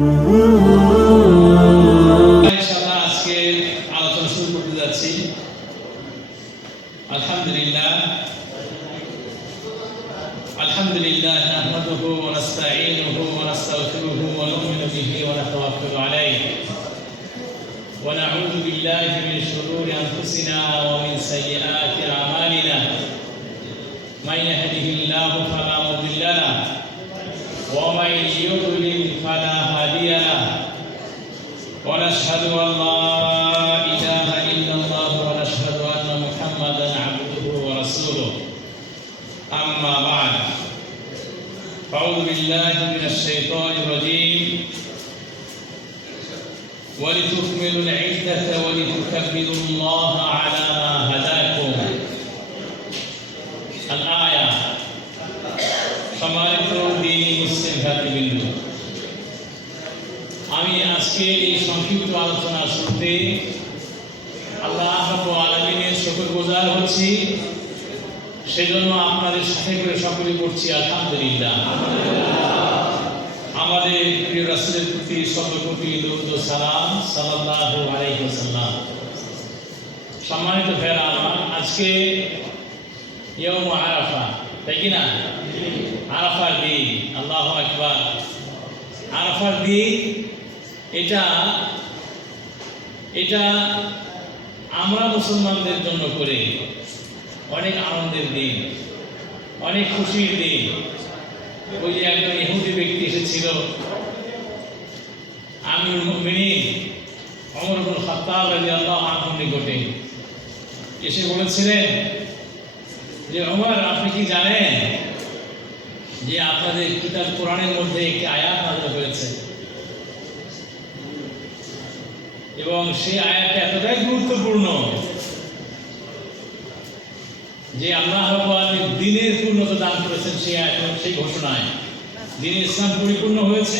ইনশাআল্লাহ الشيطان الرجيم ولتكملوا العده ولتكبروا الله على ما هداكم الايه সম্মানিত দিনী মুসলিম ভাতৃবৃন্দ আমি আজকে এই সংক্ষিপ্ত আলোচনা শুনতে আল্লাহ আলমিনের শকর গোজার হচ্ছি সেজন্য আপনাদের সাথে করে সকলে করছি আলহামদুলিল্লাহ আমাদের প্রিয় রাসুলের প্রতি সর্বপ্রতি দরুদ সালাম সাল্লাল্লাহু আলাইহি সম্মানিত আমার আজকে ইয়ৌম আরাফা, তাই কি না? আরাফার দিন, আল্লাহ আকবার। আরাফার দিন, এটা এটা আমরা মুসলমানদের জন্য করে অনেক আনন্দের দিন, অনেক খুশির দিন। ওই যে একজন ইহুদি ব্যক্তি এসেছিল। আমি মুমিনিন অমর ইবনে খাত্তাব রাদিয়াল্লাহু আনহুর নিকটে। এসে বলেছিলেন যে অমর আপনি কি জানেন যে আপনাদের কিতাব কোরআনের মধ্যে একটি আয়াত নাযিল হয়েছে? এবং সেই আয়াতটা এতটাই গুরুত্বপূর্ণ যে আল্লাহ রাব্বুল দিনের পূর্ণতা দান করেছেন সেই আয়াত সেই ঘোষণায়। দিনের ইসলাম পরিপূর্ণ হয়েছে,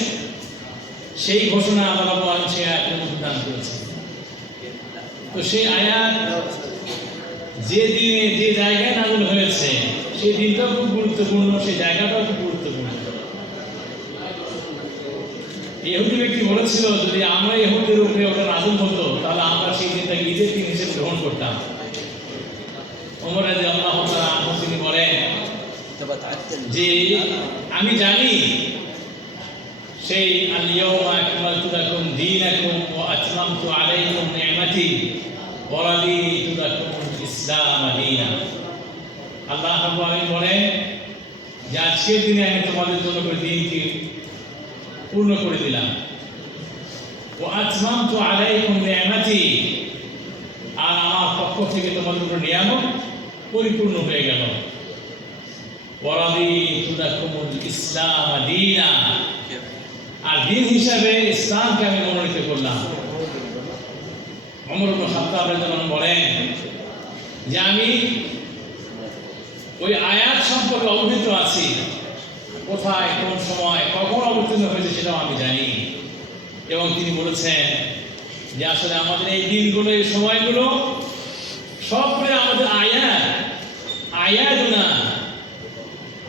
সেই ঘোষণা আল্লাহ আলামিন সেই মধ্যে দান করেছেন। তো সেই আয়াত যে দিনে যে জায়গায় নাজল হয়েছে, সেই দিনটাও খুব গুরুত্বপূর্ণ, সেই জায়গাটাও খুব গুরুত্বপূর্ণ। ইহুদি ব্যক্তি বলেছিল, যদি আমরা ইহুদের উপরে ওটা নাজল হতো, তাহলে আমরা সেই দিনটাকে ঈদের দিন হিসেবে গ্রহণ করতাম। ওমর রাজি আল্লাহ তাআলা তিনি বলেন যে আমি জানি সেই দীনা। আল্লাহ রাব্বুল বলেন, যে আজকের দিনে আমি তোমাদের জন্য করে দিনকে পূর্ণ করে দিলাম। ও আতমামতু আলাইকুম নি'মাতি আর আমার পক্ষ থেকে তোমাদের উপর নিয়ামত পরিপূর্ণ হয়ে গেল। ইসলাম দীনা আর দিন হিসাবে ইসলামকে আমি মনোনীত করলাম। অমর ইবনে খাত্তাব বলেন যে আমি ওই আয়াত সম্পর্কে অবহিত আছি। কোথায় কোন সময় কখন অবতীর্ণ হয়েছে সেটাও আমি জানি। এবং তিনি বলেছেন যে আসলে আমাদের এই দিনগুলো এই সময়গুলো সব মিলে আমাদের আয়াত আয়াতুনা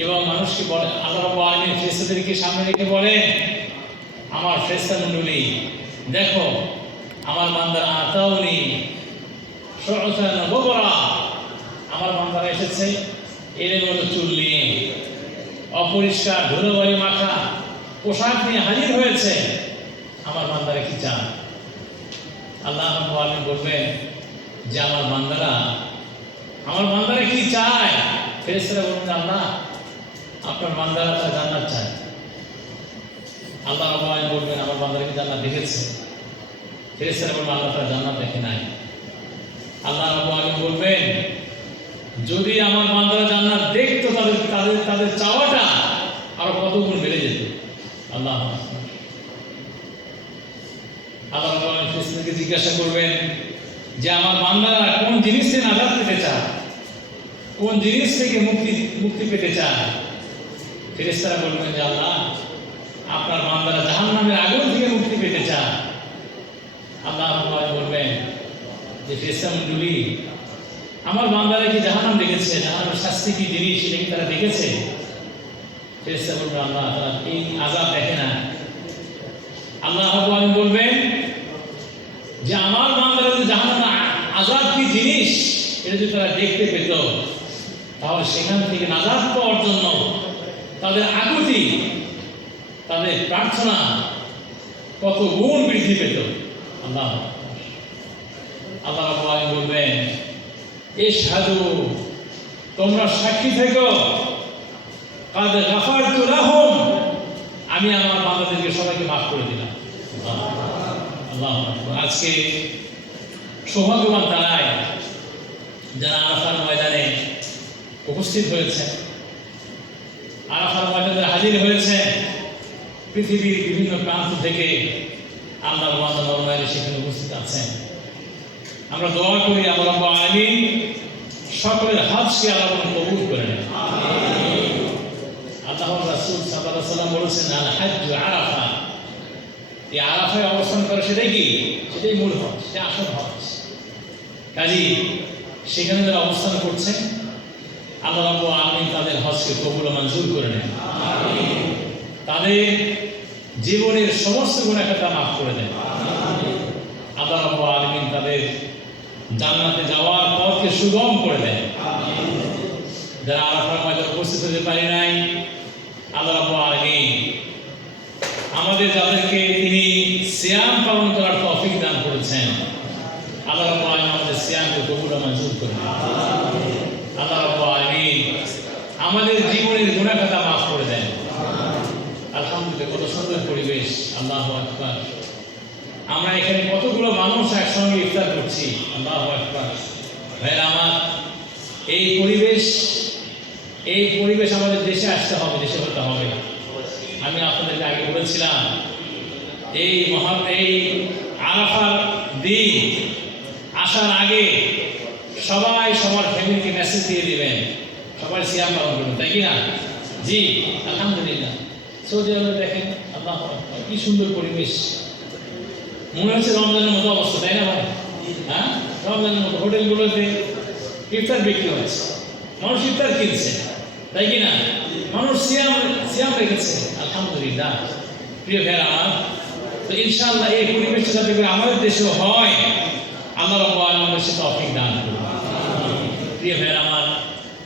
এবং মানুষকে বলে, আল্লাহ রাব্বুল আলামিন ফেরেশতাদেরকে সামনে রেখে বলেন, আমার ফেরেশতা মণ্ডলী দেখো, আমার বান্দার আতাউনি গোবরা আমার বান্দারা এসেছে এর মতো চুল নিয়ে অপরিষ্কার ধুলোবাড়ি মাখা, পোশাক নিয়ে হাজির হয়েছে। আমার বান্দারা কি চান? আল্লাহ আমি বলবেন যে, আমার বান্দারা আমার বান্দারা কি চায়? ফেরেস্তারা বলবেন, আল্লাহ আপনার বান্দারা তারা জান্নাত চায়। আল্লাহ আমি বলবেন, আমার বান্দারা কি জান্নাত দেখেছে? ফেরেস্তারা বলবেন, আল্লাহ তারা জান্নাত দেখে নাই। আল্লাহ আমি বলবেন, যদি আমার বান্দারা জান্নাত দেখতো, তাদের তাদের তাদের চাওয়াটা আরও কত গুণ বেড়ে যেত। আল্লাহ আল্লাহ আলামিন জিজ্ঞাসা করবেন যে, আমার বান্দারা কোন জিনিস থেকে নাজাত পেতে চায়? কোন জিনিস থেকে মুক্তি মুক্তি পেতে চায়? ফেরেশতারা বলবেন যে আল্লাহ, আপনার বান্দারা জাহান্নামের আগুন থেকে মুক্তি পেতে চান আল্লাহ আলামিন বলবেন যে, ফেরেশতা মণ্ডলী, আমার বান্দারা কি জাহান্নাম দেখেছে? জাহান্নামের শাস্তি কি জিনিস এটা কি তারা দেখেছে? ফেরেশতা বলবে আল্লাহ, তারা এই আযাব দেখে না। আল্লাহ আলামিন বলবেন যে, আমার বান্দারা যদি জাহান্নাম আযাব কি জিনিস, এটা যদি তারা দেখতে পেত, তাহলে সেখান থেকে নাজাত পাওয়ার জন্য তাদের আকুতি, তাদের প্রার্থনা কত গুণ বৃদ্ধি পেত। আল্লাহ আল্লাহ বলবেন, এ সাধু, তোমরা সাক্ষী থেকো। কাদ গাফারতু লাহুম। আমি আমার বান্দাদেরকে সবাইকে মাফ করে দিলাম। আল্লাহ আজকে সৌভাগ্যবান তারাই যারা আরাফার ময়দানে উপস্থিত হয়েছে। আরাফার ময়দানে হাজির হয়েছে। পৃথিবীর বিভিন্ন প্রান্ত থেকে আল্লাহ বান্দা সেখানে উপস্থিত আছেন। আমরা দোয়া করি, আল্লাহ রাব্বুল সকলের হাজকে আল্লাহ কবুল করে নেন। আল্লাহ রাসূল আলাইহি সাল্লাম বলেছেন, আল হাজ্জু আরাফা। এই আরাফায় অবস্থান করে সেটাই কি? সেটাই মূল হজ সেটা আসল হজ। কাজী সেখানে যারা অবস্থান করছেন আল্লাহ রাব্বুল আলামিন তাদের হজকে কবুল মঞ্জুর করে নেন। তাদের জীবনের সমস্ত গুণাখাতা মাফ করে দেন। আল্লাহ রাব্বুল আলামিন তাদের জান্নাতে যাওয়ার পথকে সুগম করে দেন। যারা আরাফার ময়দানে উপস্থিত হতে পারে নাই আল্লাহ রাব্বুল আলামিন আমাদের যাদেরকে তিনি সিয়াম পালন করার তৌফিক দান করেছেন আল্লাহ রাব্বুল আলামিন আমাদের সিয়ামকে কবুল মঞ্জুর করে নেন আল্লাহ রাব্বুল আলামিন আমাদের জীবনের গুণাখাতা মাফ করে দেন। আলহামদুলিল্লাহ, কত সুন্দর পরিবেশ, আল্লাহ আকবার। আমরা এখানে কতগুলো মানুষ একসঙ্গে ইফতার করছি, আল্লাহ আকবার। ভাইরা আমার, এই পরিবেশ এই পরিবেশ আমাদের দেশে আসতে হবে, দেশে হতে হবে। আমি আপনাদেরকে আগে বলেছিলাম, এই মহা, এই আরাফার দিন আসার আগে সবাই সবার ফ্যামিলিকে মেসেজ দিয়ে দিবেন। সবাই সিয়াম পালন করবেন তাই কি না জি আলহামদুলিল্লাহ সৌদি আরবে দেখেন আল্লাহ কি সুন্দর পরিবেশ মনে হচ্ছে রমজানের মতো অবস্থা তাই না ভাই হ্যাঁ রমজানের মতো হোটেলগুলোতে ইফতার বিক্রি হচ্ছে মানুষ ইফতার কিনছে তাই কি না মানুষ সিয়াম সিয়াম রেখেছে আলহামদুলিল্লাহ প্রিয় ভাইয়ের আমার তো ইনশাআল্লাহ এই পরিবেশটা যাতে করে আমাদের দেশেও হয় আল্লাহ আলামিন আমাদের সে তৌফিক দান করুন প্রিয় ভাইয়ের আমার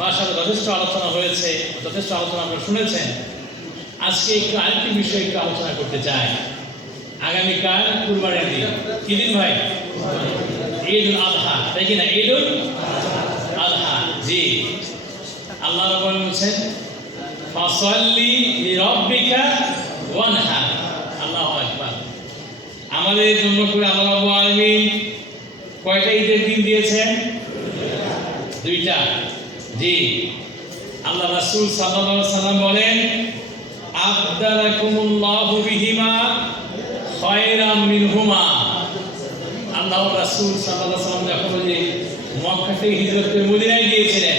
মার সাথে যথেষ্ট আলোচনা হয়েছে, যথেষ্ট আলোচনা আপনারা শুনেছেন। আজকে একটু আরেকটি বিষয় একটু আলোচনা করতে চাই। আগামীকাল কুরবানের দিন। কি দিন ভাই? ঈদ উল আজহা তাই কি না? ঈদ উল আজহা জি। আল্লাহ রাব্বুল বলছেন, ফাসাল্লি লিরাব্বিকা ওয়ানহা। আল্লাহু আকবার। আমাদের জন্য করে আল্লাহ আলামিন কয়টা ঈদের দিন দিয়েছেন? দুইটা। জি। আল্লাহ রাসূল সাল্লাল্লাহু আলাইহি সাল্লাম বলেন, আবদালাকুমুল্লাহু বিহিমা খায়রাম মিনহুমা। আল্লাহ রাসূল সাল্লাল্লাহু আলাইহি সাল্লাম যখন যে মক্কা থেকে হিজরত মদিনায় গিয়েছিলেন,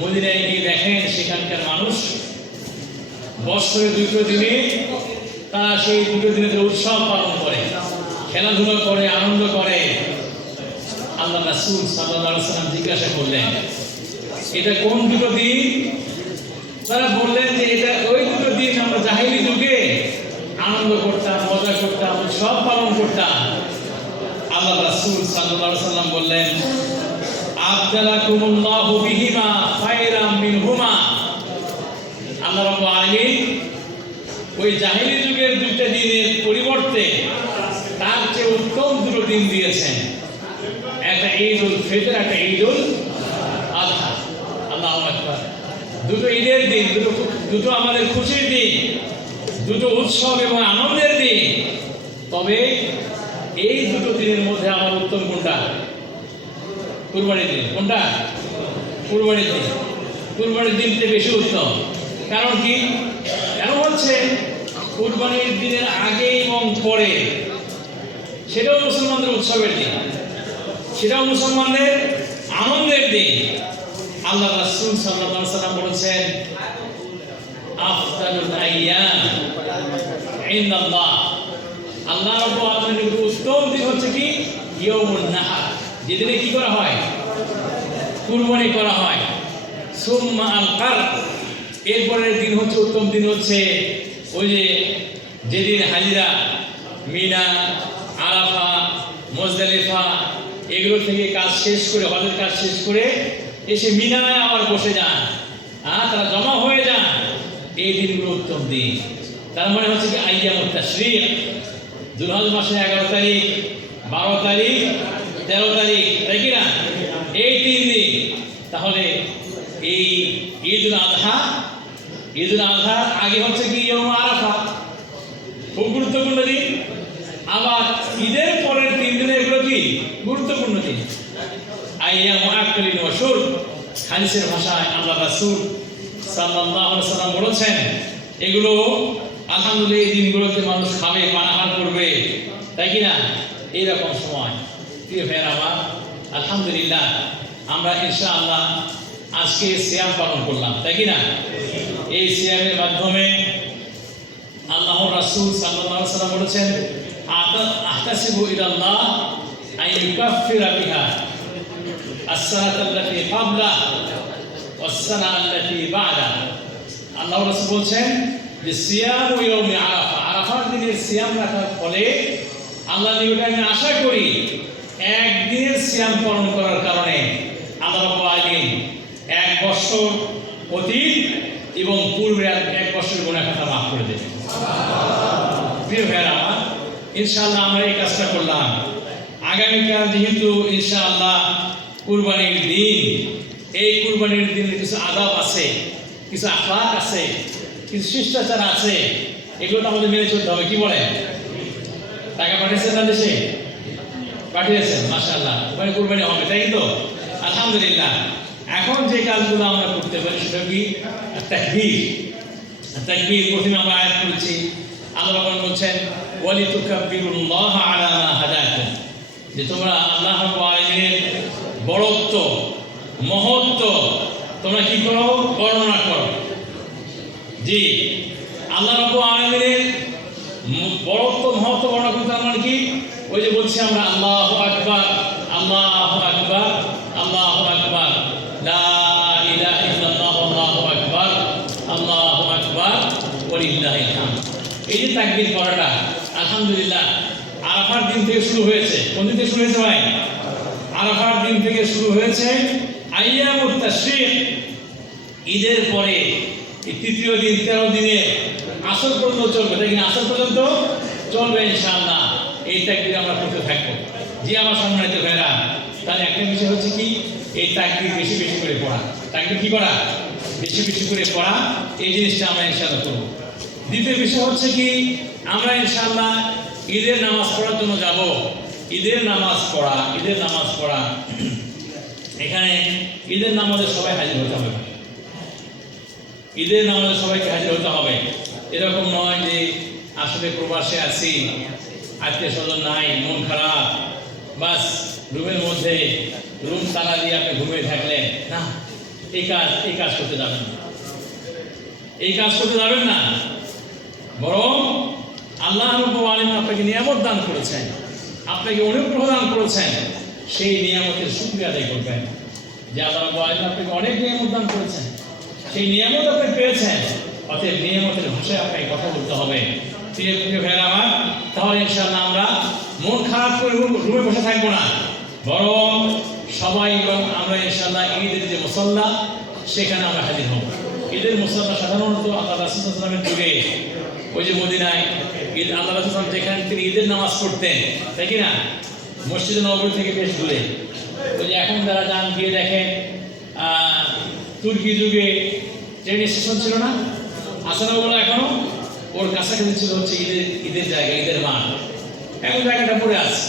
মদিনায় গিয়ে দেখেন সেখানকার মানুষ বৎসরে দুটো দিনে তারা সেই দুটো দিনে উৎসব পালন করে, খেলাধুলা করে, আনন্দ করে, আল্লাহ রাসূল আলাইহি সাল্লাম জিজ্ঞাসা করলেন এটা কোন দুটো দিন তারা বললেন যে এটা ওই দুটো দিন আমরা জাহিলি যুগে আনন্দ করতাম, মজা করতাম সব পালন করতাম। আল্লাহ রাসূল সাল্লাল্লাহু আলাইহি সাল্লাম বললেন আবদালাকুমুল্লাহু বিহিমা খায়রাম মিনহুমা। আল্লাহ রাব্বুল আলামিন ওই জাহিলি যুগের দুইটা দিনের পরিবর্তে তার চেয়ে উত্তম দুটো দিন দিয়েছেন। একটা ঈদ উল ফিতর, একটা ঈদ উল আল্লাহ আকবার দুটো ঈদের দিন, দুটো দুটো আমাদের খুশির দিন, দুটো উৎসব এবং আনন্দের দিন। তবে এই দুটো দিনের মধ্যে আমার উত্তম কোনটা? কুরবানির দিন। কোনটা? কুরবানির দিন। কুরবানির দিনটা বেশি উত্তম। কারণ কি? কারণ হচ্ছে কুরবানির দিনের আগে এবং পরে। সেটাও মুসলমানদের উৎসবের দিন। সেটাও মুসলমানদের আনন্দের দিন। আল্লাহ রাসূল সাল্লাল্লাহু আলাইহি সাল্লাম বলেছেন, আফদালুল আইয়াম ইনদাল্লাহ। আল্লাহ রাব্বুল আলামিনের উত্তম দিন হচ্ছে কি? ইয়াউমুন নাহার। যেদিনে কি করা হয়? কুরবানি করা হয়। সুম্মা আল কার এরপরের দিন হচ্ছে, উত্তম দিন হচ্ছে ওই যে যেদিন হাজিরা, মিনা, আরাফা, মোজদালিফা, এগুলো থেকে কাজ শেষ করে, হজের কাজ শেষ করে এসে মিনায় আবার বসে যান। হ্যাঁ তারা জমা হয়ে যান। এই দিনগুলো উত্তম দিন। তার মানে হচ্ছে কি আইয়া মুত্তাশরিক দুলহজ মাসে এগারো তারিখ, বারো তারিখ, তেরো তারিখ, তাই কি না? এই তিন দিন। তাহলে এই ঈদুল আজহা ঈদুল আজহার আগে হচ্ছে কি ইয়ম আরাফা খুব গুরুত্বপূর্ণ দিন। আবার ঈদের পরের তিন দিনে এগুলো কি? গুরুত্বপূর্ণ দিন। আইয়া মুআক্কালিন ওয়া হাদিসের ভাষায় আল্লাহ রাসূল সাল্লাল্লাহু আলাইহি সাল্লাম বলেছেন, এগুলো আলহামদুলিল্লাহ এই দিনগুলোতে মানুষ খাবে, পানাহার করবে। তাই কি না? এইরকম সময়। প্রিয় ভাইয়ের আমার, আলহামদুলিল্লাহ আমরা ইনশাআল্লাহ আজকে সিয়াম পালন করলাম, তাই কি না? এই সিয়ামের মাধ্যমে আল্লাহ রাসূল সাল্লাল্লাহু আলাইহি সাল্লাম বলেছেন আহতাসিবু ইলাল্লাহ আন ইউকাফিরা বিহা। السنة التي قبله والسنة التي بعده আল্লাহ রাসূল বলছেন যে সিয়াম ইয়াউমি আরাফা আরাফার দিনের সিয়াম রাখার ফলে আল্লাহ নিকটে আমি আশা করি একদিনের সিয়াম পালন করার কারণে আল্লাহ রাব্বুল আলামিন এক বছর অতীত এবং পূর্বে এক বছর গুণা কথা মাফ করে দেবেন প্রিয় ভাইয়েরা আমার ইনশাআল্লাহ আমরা এই কাজটা করলাম আগামীকাল যেহেতু ইনশাআল্লাহ কুরবানির দিন। এই কুরবানির দিনে কিছু আদাব আছে, কিছু আখলাক আছে, কিছু শিষ্টাচার আছে। এগুলো তো আমাদের মেনে চলতে হবে, কি বলেন? টাকা পাঠিয়েছেন না দেশে? পাঠিয়েছেন, মাশাআল্লাহ। ওখানে কুরবানি হবে, তাই তো? আলহামদুলিল্লাহ। এখন যে কাজগুলো আমরা করতে পারি সেটা কি? তাকবীর। তাকবীর প্রথমে আমরা আয়াত করেছি আল্লাহ ভগবান বলছেন ওয়ালি তুকাব্বিরুল্লাহ আলা হাদাকুম যে তোমরা আল্লাহ আলামিনের বড়ত্ব, মহত্ব, তোমরা কি করো? বর্ণনা করো। জি, আল্লাহ রাব্বুল আলামিনের বড়ত্ব, মহত্ব বর্ণনা করতে মানে কি? ওই যে বলছি আমরা, আল্লাহু আকবার আল্লাহু আকবার আল্লাহু আকবার। এই যে তাকবীর করাটা আলহামদুলিল্লাহ, আরাফার দিন থেকে শুরু হয়েছে। কোন দিন থেকে শুরু হয়েছে ভাই? দিন থেকে শুরু হয়েছে, আইয়ামুত তাশরিক। ঈদের পরে তৃতীয় দিন, তেরো দিনে আসর পর্যন্ত চলবে। তাই কিনা আসর পর্যন্ত চলবে ইনশাআল্লাহ। এই তাকবির আমরা করতে থাকব। যে আমার সম্মানিত ভাইরা তাহলে একটা বিষয় হচ্ছে কি? এই তাকবির বেশি বেশি করে পড়া। তাকবির কি করা? বেশি বেশি করে পড়া। এই জিনিসটা আমরা ইনশাআল্লাহ করব। দ্বিতীয় বিষয় হচ্ছে কি? আমরা ইনশাআল্লাহ ঈদের নামাজ পড়ার জন্য যাব। ঈদের নামাজ পড়া, ঈদের নামাজ পড়া। এখানে ঈদের নামাজে সবাই হাজির হতে হবে। ঈদের নামাজে সবাইকে হাজির হতে হবে। এরকম নয় যে আসলে প্রবাসে আছি আত্মীয় স্বজন নাই, মন খারাপ, বাস রুমের মধ্যে রুম তালা দিয়ে আপনি ঘুমিয়ে থাকলেন না, এই কাজ এই কাজ করতে যাবেন না। এই কাজ করতে যাবেন না। বরং আল্লাহ আপনাকে নিয়ামত দান করেছেন। আপনাকে অনুগ্রহ দান করেছেন, সেই নিয়ামতের শুকরিয়া আদায় করবেন। যে আল্লাহ আলামিন আপনাকে অনেক নিয়ামত দান করেছেন, সেই নিয়ামত আপনি পেয়েছেন, অতএব নিয়ামতের ভাষায় আপনাকে কথা বলতে হবে। ভাইয়েরা আমার, তাহলে ইনশাআল্লাহ আমরা মন খারাপ করে রুম- বসে থাকব না। বরং সবাই এবং আমরা ইনশাআল্লাহ ঈদের যে মুসল্লা, সেখানে আমরা হাজির হব। ঈদের মুসল্লা সাধারণত আল্লাহ রাসুলের যুগে, ওই যে মদিনায় ঈদ, আল্লাহ রাসূল যেখানে তিনি ঈদের নামাজ পড়তেন, তাই কি না? মসজিদে নগরী থেকে বেশ দূরে। ওই এখন যারা যান, গিয়ে দেখেন তুর্কি যুগে ট্রেন স্টেশন ছিল না ওগুলো এখনও, ওর কাছাকাছি ছিল হচ্ছে ঈদের ঈদের জায়গা, ঈদের মাঠ। এখন জায়গাটা পড়ে আছে।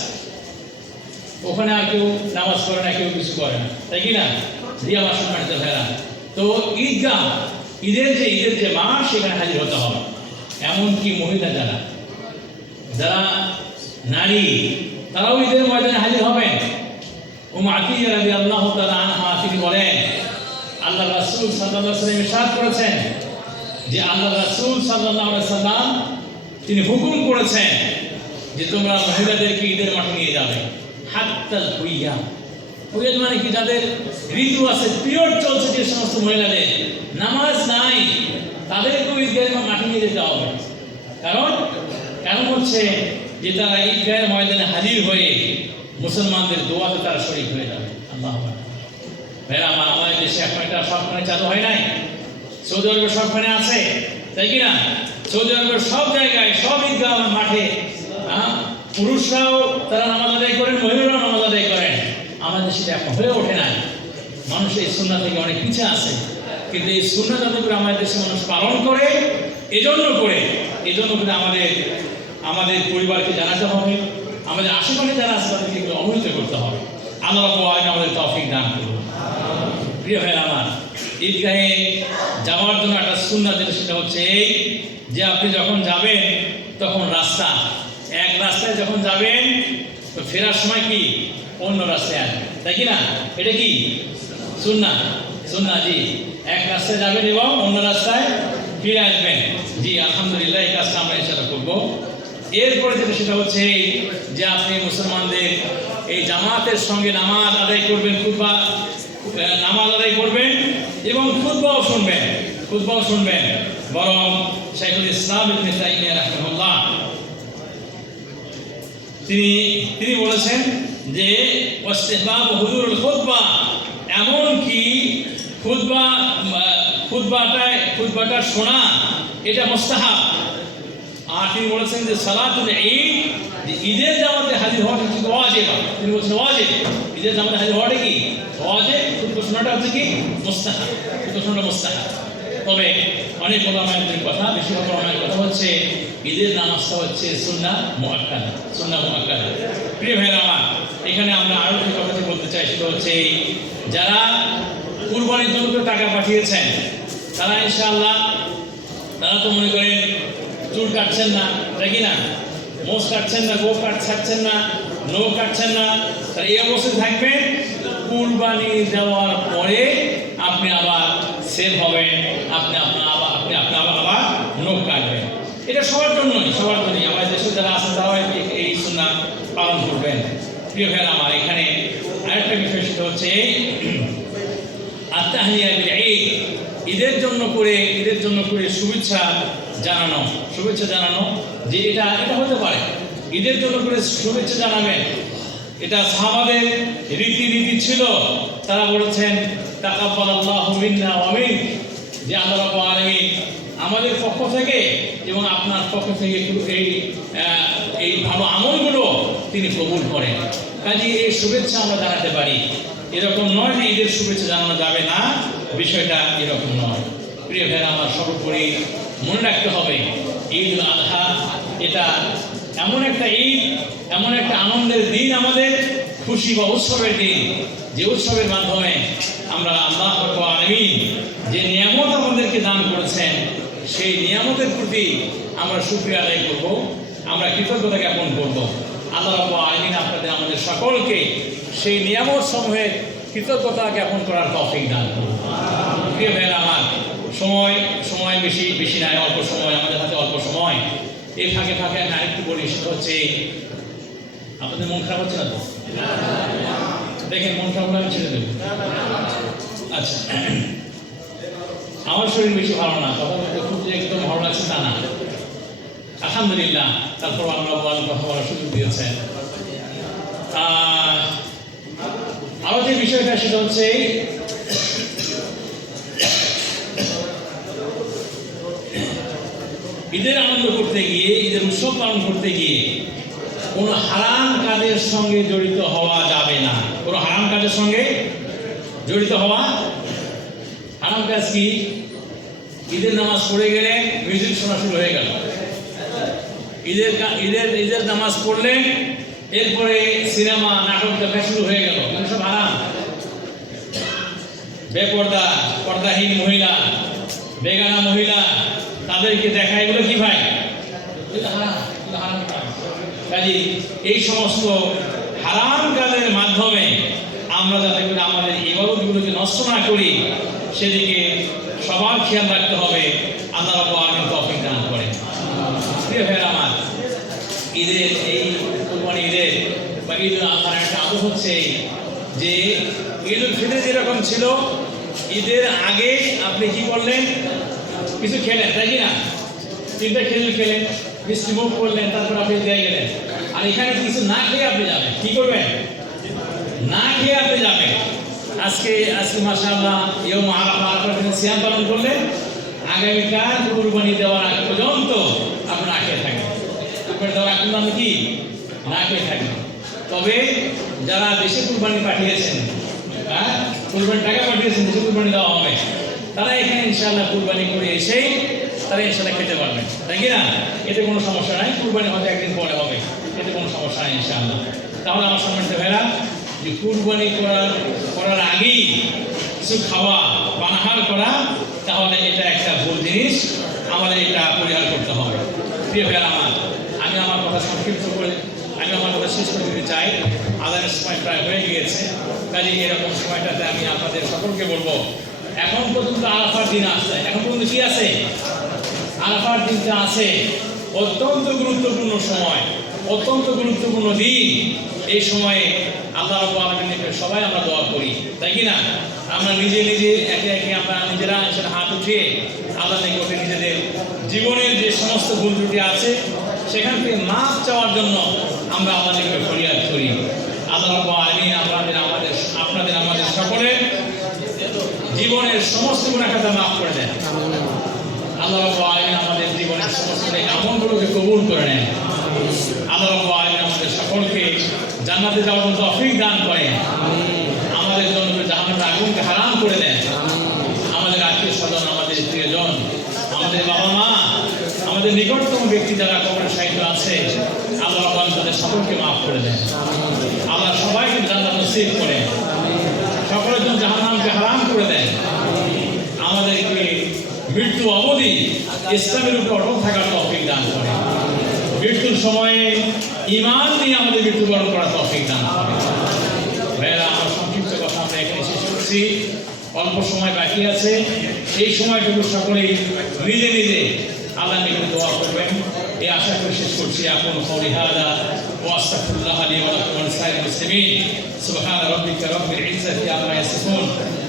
ওখানে আর কেউ নামাজ পড়ে না, কেউ কিছু করে না, তাই কি না? দিয়া বাসন মাটিতে ফেরা তো ঈদগাহ, ঈদের যে ঈদের যে মাস সেখানে হাজির হতে হবে। এমনকি মহিলা যারা যারা নারী, তারাও ঈদের ময়দানে হাজির হবেন। ও মাতিয়া রাজি আল্লাহ আনহা তিনি বলেন, আল্লাহ রাসূল ওয়াসাল্লাম ইরশাদ করেছেন যে আল্লাহ রাসূল আলাইহি সাল্লাম তিনি হুকুম করেছেন যে তোমরা মহিলাদেরকে ঈদের মাঠে নিয়ে যাবে। হাত্তাল হুইয়া হুইয়া মানে কি? যাদের ঋতু আছে, পিরিয়ড চলছে যে সমস্ত মহিলাদের, নামাজ নাই, তাদেরকেও ঈদের মাঠে নিয়ে যেতে হবে। কারণ কারণ হচ্ছে যে তারা ঈদগাহের ময়দানে হাজির হয়ে মুসলমানদের দোয়াতে তারা শরীক হয়ে যাবে? আল্লাহ ভাইরা, আমার আমাদের দেশে এখন একটা সরকারে চালু হয় নাই। সৌদি আরবের সরকারে আছে, তাই কি না? সৌদি আরবের সব জায়গায়, সব ঈদগাহ মাঠে পুরুষরাও তারা নামাজ আদায় করেন, মহিলারাও নামাজ আদায় করেন। আমাদের সেটা এখন হয়ে ওঠে না মানুষ এই সুন্না থেকে অনেক পিছিয়ে আছে। কিন্তু এই সুন্না যাতে আমাদের দেশে মানুষ পালন করে, এজন্য করে এজন্য করে আমাদের আমাদের পরিবারকে জানাতে হবে, আমাদের আশেপাশে যারা আছে তাদেরকে অবহিত করতে হবে। আল্লাহ আলামিন আমাদের তৌফিক দান করুন। প্রিয় ভাই আমার, ঈদগাহে যাওয়ার জন্য একটা সুন্নাত যেটা, সেটা হচ্ছে এই যে আপনি যখন যাবেন, তখন রাস্তা, এক রাস্তায় যখন যাবেন, তো ফেরার সময় কি? অন্য রাস্তায় আসবেন। তাই কি না? এটা কি? সুন্না সুন্না জি। এক রাস্তায় যাবেন এবং অন্য রাস্তায় ফিরে আসবেন। জি, আলহামদুলিল্লাহ, এই কাজটা আমরা ইনশাআল্লাহ করব। এরপরে যেটা, সেটা হচ্ছে এই যে আপনি মুসলমানদের এই জামাতের সঙ্গে নামাজ আদায় করবেন, খুতবা নামাজ আদায় করবেন এবং খুতবাও শুনবেন খুতবাও শুনবেন। বরং শাইখুল ইসলাম ইবনে তাইমিয়া তিনি তিনি বলেছেন যে, ওয়াস্তিহবাব হুজুরুল খুতবা এমন কি খুতবা খুতবাটায়, খুতবাটা শোনা, এটা মোস্তাহাব। আর তিনি বলেছেন যে সালাতুল ঈদ ঈদের জামাতে হাজির হওয়াটা কিন্তু ওয়াজিব। তিনি বলছেন ওয়াজিব। ঈদের জামাতে হাজির হওয়াটা কি? ওয়াজিব। খুতবা শোনাটা হচ্ছে কি? মোস্তাহাব। খুতবা শোনাটা মোস্তাহাব। তবে অনেক ওলামায়ের কথা বেশিরভাগ ওলামায়ের কথা হচ্ছে, ঈদের নামাজটা হচ্ছে সুন্না মুআক্কাদা সুন্না মুআক্কাদা। প্রিয় ভাইরা আমার, এখানে আমরা আরও যে কথাটি বলতে চাই, সেটা হচ্ছে যারা কুরবানির জন্য টাকা পাঠিয়েছেন তারা ইনশাআল্লাহ, তারা তো মনে করেন চুল কাটছেন না, তাই কি না? মোষ কাটছেন না গো কাট, ছাড়ছেন না নো কাটছেন না, তাহলে এই অবস্থায় থাকবেন। কুরবানি দেওয়ার পরে আপনি আবার সেভ হবেন, আপনি আপনার আবার, আপনি আপনি আবার আবার নখ কাটবেন। এটা সবার জন্যই সবার জন্যই। আমাদের দেশে যারা আছেন, তারাও এই- এই সুন্না পালন করবেন। প্রিয় ভাইয়েরা আমার, এখানে আরেকটা বিষয় সেটা হচ্ছে এই আত্মাহিয়া ঈদ। ঈদের জন্য করে, ঈদের জন্য করে শুভেচ্ছা জানানো শুভেচ্ছা জানানো যে এটা এটা হতে পারে। ঈদের জন্য করে শুভেচ্ছা জানাবেন। এটা সাহাবাদের রীতিনীতি ছিল। তারা বলেছেন তাকাব্বাল আল্লাহু মিন্না ওয়া মিন। যে আল্লাহ রাব্বুল আমাদের পক্ষ থেকে এবং আপনার পক্ষ থেকে এই এই ভালো আমলগুলো তিনি কবুল করেন। কাজে এই শুভেচ্ছা আমরা জানাতে পারি। এরকম নয় যে ঈদের শুভেচ্ছা জানানো যাবে না। বিষয়টা এরকম নয়। প্রিয় ভাইরা আমার সর্বোপরি মনে রাখতে হবে, ঈদ আজহা এটা এমন একটা ঈদ, এমন একটা আনন্দের দিন আমাদের, খুশি বা উৎসবের দিন। যে উৎসবের মাধ্যমে আমরা আল্লাহ আলমিন যে নিয়ামত আমাদেরকে দান করেছেন, সেই নিয়ামতের প্রতি আমরা সুক্রিয়া আদায় করব, আমরা কৃতজ্ঞতা জ্ঞাপন করব। আল্লাহ রব আলমিন আপনাদের, আমাদের সকলকে সেই নিয়ামত সমূহের কৃতজ্ঞতা জ্ঞাপন করার তফিক দান করুন। প্রিয় ভাইয়েরা আমার, সময় সময় বেশি বেশি নাই, অল্প সময়, আমাদের হাতে অল্প সময়। এই ফাঁকে ফাঁকে আমি আরেকটু বলি, সেটা হচ্ছে, আপনাদের মন খারাপ হচ্ছে না তো? দেখেন, মন খারাপ আমি ছেড়ে দেবো। আচ্ছা আমার শরীর বেশি ভালো না, তখন খুব যে একদম ভালো লাগছে তা না। আলহামদুলিল্লাহ, তারপর বলার কথা বলার সুযোগ দিয়েছেন। আরও যে বিষয়টা, সেটা হচ্ছে ঈদের আনন্দ করতে গিয়ে এই ঈদের উৎসব পালন করতে গিয়ে কোনো হারাম কাজের সঙ্গে জড়িত হওয়া যাবে না। কোনো হারাম কাজের সঙ্গে জড়িত হওয়া হারাম কাজ কি? ঈদের নামাজ পড়ে গেলে মিউজিক শোনা শুরু হয়ে গেল। ঈদের ঈদের ঈদের নামাজ পড়লে এরপরে সিনেমা, নাটক দেখা শুরু হয়ে গেল। সব হারাম। বেপর্দা, পর্দাহীন মহিলা, বেগানা মহিলা, তাদেরকে দেখা এগুলো কি ভাই এগুলো হারাম, এগুলো হারাম কাজ। এই সমস্ত হারাম কাজের মাধ্যমে আমরা যাতে করে আমাদের ইবাদতগুলোকে নষ্ট না করি, সেদিকে সবার খেয়াল রাখতে হবে। আল্লাহ রব্বুল আলামিন তৌফিক দান করে প্রিয় ভাইয়ের আমার, ঈদের এই কোরবানি ঈদের বা ঈদ উল আজহার একটা আদব হচ্ছে যে ঈদ উল ফিতর যেরকম ছিল, ঈদের আগে আপনি কি করলেন? কিছু খেলেন, তাই কি না? তিনটা খেজুর খেলেন। মিষ্টি মুখ করলেন, তারপর আপনি দিয়ে গেলেন। আর এখানে কিছু না খেয়ে আপনি যাবেন, কি করবেন? না খেয়ে আপনি যাবেন। আজকে আজকে মাসাল্লাহ ইয়ম আরাফা সিয়াম পালন করলেন। আগামীকাল কুরবানি দেওয়ার আগ পর্যন্ত আপনি না খেয়ে থাকবেন। আপনার দেওয়ার আগ পর্যন্ত কি? না খেয়ে থাকবেন তবে যারা দেশে কুরবানি পাঠিয়েছেন হ্যাঁ? কুরবানি টাকা পাঠিয়েছেন, দেশে কুরবানি দেওয়া হবে, তারা এখানে ইনশাআল্লাহ কুরবানি করে এসেই তারা ইনশাআল্লাহ খেতে পারবেন। তাই কি না? এতে কোনো সমস্যা নাই। কুরবানি হয়তো একদিন পরে হবে। এতে কোনো সমস্যা নাই, ইনশাআল্লাহ। তাহলে আমার সামনে ভাইরা যে কুরবানি করার করার আগেই কিছু খাওয়া পানাহার করা, তাহলে এটা একটা ভুল জিনিস। আমাদের এটা পরিহার করতে হবে। প্রিয় ভাইয়ার আমার, আমি আমার কথা সংক্ষিপ্ত করে আমি আমার কথা শেষ করে দিতে চাই। আদানের সময় প্রায় হয়ে গিয়েছে। কাজে এরকম সময়টাতে আমি আপনাদের সকলকে বলব, এখন পর্যন্ত আরাফার দিন আসছে। এখন পর্যন্ত কি আছে? আরাফার দিনটা আছে। অত্যন্ত গুরুত্বপূর্ণ সময়, অত্যন্ত গুরুত্বপূর্ণ দিন। এই সময়ে আল্লাহ রব্বুল আলামিনের সবাই আমরা দোয়া করি, তাই কি না? আমরা নিজে নিজে, একে একে আমরা নিজেরা সেটা হাত উঠিয়ে আল্লাহ নিকটে নিজেদের জীবনের যে সমস্ত ভুল ত্রুটি আছে, সেখান থেকে মাপ চাওয়ার জন্য আমরা আল্লাহ নিকটে ফরিয়াদ করি। আল্লাহ রব্বুল আলামিন আমাদের আমাদের, আপনাদের, আমাদের সকলের জীবনের সমস্ত গুণাখাতা মাফ করে দেন। আল্লাহ আলামিন আমাদের জীবনের সমস্ত আমলগুলোকে কবুল করে নেন। আল্লাহ আলামিন আমাদের সকলকে জান্নাতে দান করেন। আমাদের জন্য জাহান্নামের আগুনকে হারাম করে দেন। আমাদের আত্মীয় স্বজন, আমাদের বাবা মা আমাদের নিকটতম ব্যক্তি যারা কবরের সাহিত্য আছে আল্লাহ রাব্বুল তাদের সকলকে মাফ করে দেন। আল্লাহ সবাইকে জান্নাত নসিব করেন। সকলের জন্য জাহান্নামকে হারাম করে দেন। আমাদেরকে মৃত্যু অবধি ইসলামের উপর অটল থাকার তৌফিক দান করে। মৃত্যুর সময়ে ইমান নিয়ে আমাদের মৃত্যুবরণ করার তৌফিক দান করে। ভাইয়েরা, আমার সংক্ষিপ্ত কথা আমরা এখানে শেষ করছি। অল্প সময় বাকি আছে। এই সময়টুকু সকলেই নিজে নিজে আল্লাহ নিকটে দোয়া করবেন। এই আশা করে শেষ করছি। আপন কওলি হাদা ওয়া আস্তাগফিরুল্লাহ লি ওয়া লাকুম ওয়া লিসাইরিল মুসলিমিন। সুবহান রাব্বিকা রাব্বিল